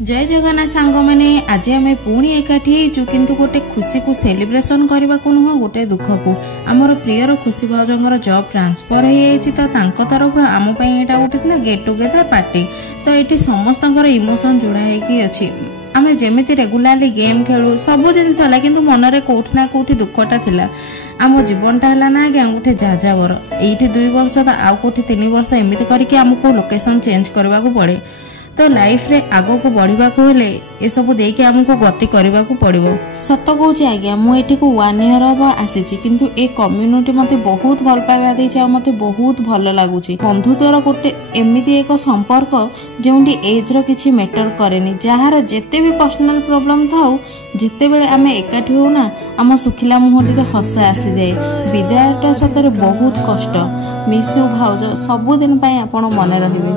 जय जगन्नाथ सांग मैंने आज आम पुणी एकाठी होइचु किंतु गोटे खुशी को सेलिब्रेशन करने को नुह गोटे दुख को आमर प्रियर खुशी भाउजर जॉब ट्रांसफर हो जाइए तो तांको तरफ आम यहाँ गोटे गेट टुगेदर पार्टी तो ये समस्त इमोशन जोड़ा होगी अच्छी आम जमी रेगुलाली गेम खेलु सब जिनस है कि मनरे कौटी ना कौटी दुखटा थिला आम जीवनटा है ना आगे गोटे जाजावर ये 2 वर्ष तो आउ कौटी 3 वर्ष एमती करके आमको लोकेशन चेंज करने को पड़े तो लाइफ रे आगो को बढ़िबा को हेले ए सब देके हमको गति करबा को पड़िबो। सत कहूची आज्ञा मु एठी को 1 ईयर हबा आसीची किंतु ए कम्युनिटी मते बहुत भल पाइबा देछि आ मते बहुत भल लागुची। बंधुत्वर गोटे एमिति एक संपर्क जेउंडी एज रो किछि मैटर करेनी जहार जेते भी पर्सनल प्रॉब्लम थाउ जिते बेले आमे एकाठी हो ना आम सुखिला मुहटी रे हस आसी जाए। विदायटा सतरे बहुत कष्ट मिसु भाउज सबुदिन पई आपण मने रहिबे।